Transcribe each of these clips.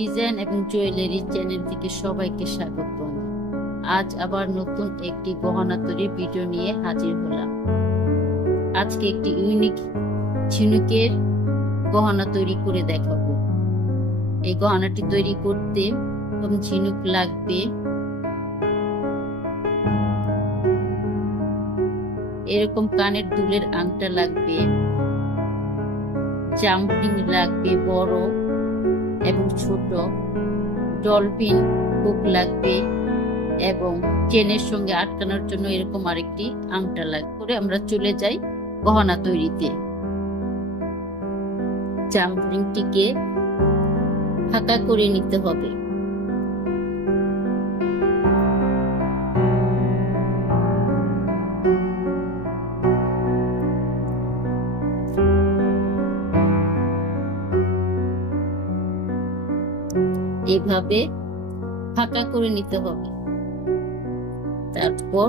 Design এবং jewellery channel থেকে সবাইকে স্বাগত। আজ আবার নতুন একটি গহনা তৈরির ভিডিও নিয়ে হাজির হলাম। আজকে একটি ইউনিক ঝিনুকের গহনা তৈরি করে দেখাবো। এই গহনাটি তৈরি করতে ঝিনুক লাগবে, এরকম কানের দুলের আংটা লাগবে, জাম্পিং লাগবে বড় এবং ছোট, ডলফিন হুক লাগবে এবং চেনের সঙ্গে আটকানোর জন্য এরকম আরেকটি আংটা লাগবে। করে আমরা চলে যাই গহনা তৈরিতে। জাম্পিংটিকে ফাঁকা করে নিতে হবে। এভাবে ফাঁকা করে নিতে হবে। তারপর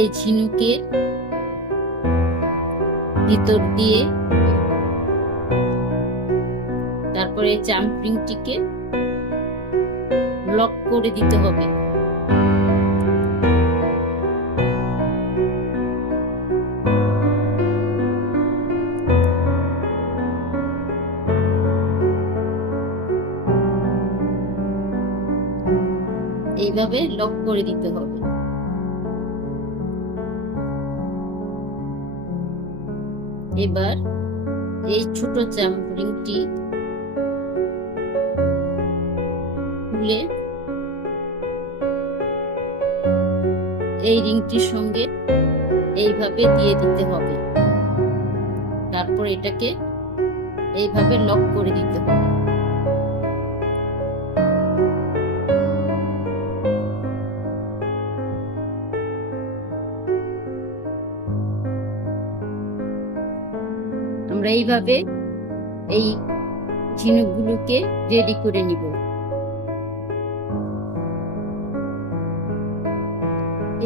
এই ঝিনুকের ভিতর দিয়ে তারপরে জাম্পিংটিকে লক করে দিতে হবে। এইভাবে লক করে দিতে হবে। এবার এই ছোট জাম্পিংটি খুলে এই রিংটির সঙ্গে এইভাবে দিয়ে দিতে হবে। তারপর এটাকে এইভাবে লক করে দিতে হবে। আমরা এইভাবে এই ঝিনুকগুলোকে রেডি করে নিব।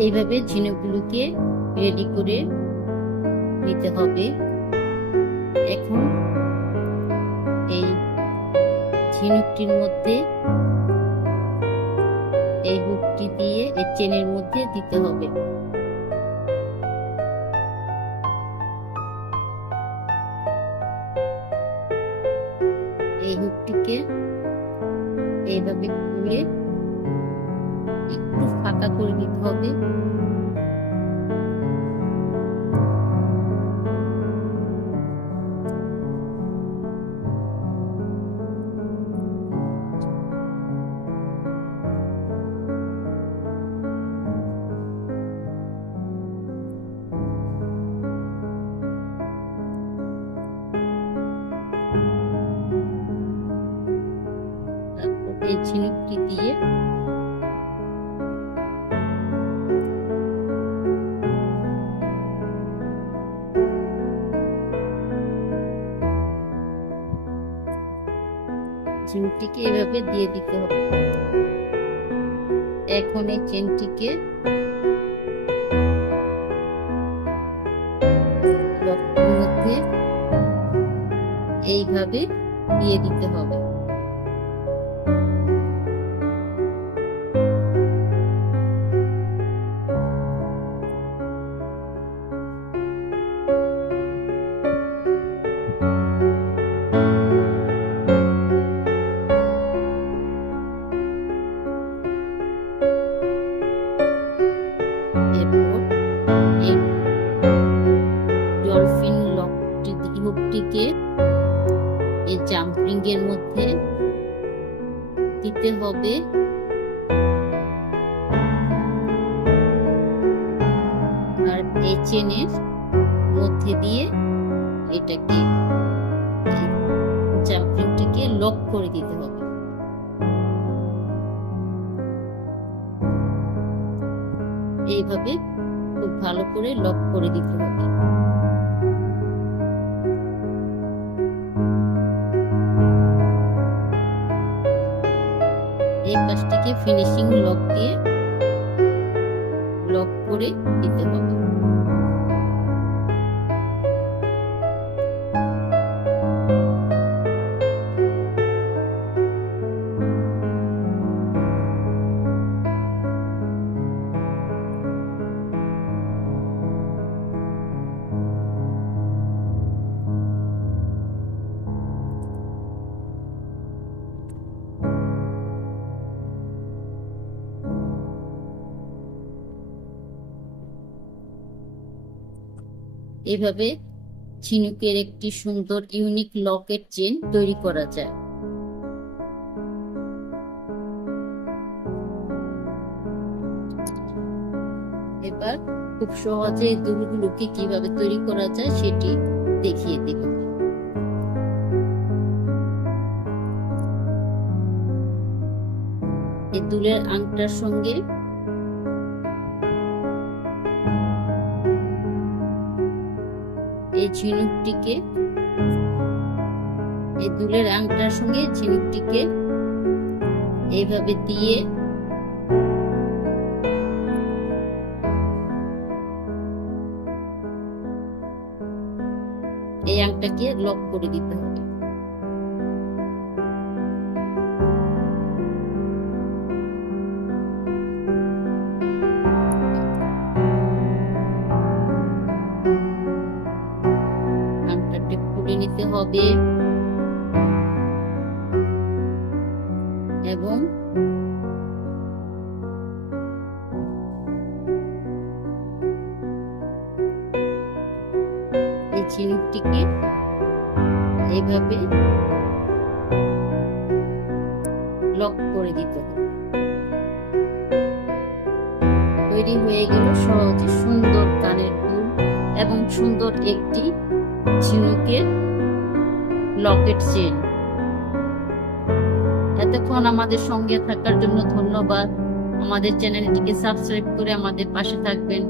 এইভাবে ঝিনুকগুলোকে রেডি করে নিতে হবে। এখন এই ঝিনুকটির মধ্যে এই হুকটি দিয়ে এই চেনের মধ্যে দিতে হবে। এই হুকটিকে এইভাবে খুলে একটু ফাঁকা করে দিতে হবে। এই ঝিনুকটি দিয়ে ঝিনুকটিকে এভাবে দিয়ে দিতে হবে। এখন এই চেনটিকে লকের মধ্যে এইভাবে দিয়ে দিতে হবে। ডলফিন হুকটিকে এই জাম্পিং এর মধ্যে দিতে হবে। আর এই চেনের মধ্যে দিয়ে এটাকে জাম্পিংটিকে লক করে দিতে হবে। এইভাবে খুব ভালো করে লক করে দিতে হবে। এই পাশটিকে ফিনিশিং লক দিয়ে লক করে দিতে হবে। এভাবে ঝিনুকের একটি সুন্দর ইউনিক লকেট চেন তৈরি করা যায়। এবার খুব সহজে দুলগুলোকে কিভাবে তৈরি করা যায় সেটি দেখিয়ে দেব। এই দুলের আংটার সঙ্গে এই ঝিনুকটিকে, এই দুলের আংটার সঙ্গে ঝিনুকটিকে এইভাবে দিয়ে এই আংটাকে লক করে দিতে হবে। আংটাটি খুলে নিতে হবে এবং এই ঝিনুকটিকে এইভাবে লক করে দিতে হবে। তৈরি হয়ে গেল সহজে সুন্দর কানের দুল এবং সুন্দর একটি ঝিনুকের লকেট চেন। এতক্ষণ আমাদের সঙ্গে থাকার জন্য ধন্যবাদ। আমাদের চ্যানেলটিকে সাবস্ক্রাইব করে আমাদের পাশে থাকবেন।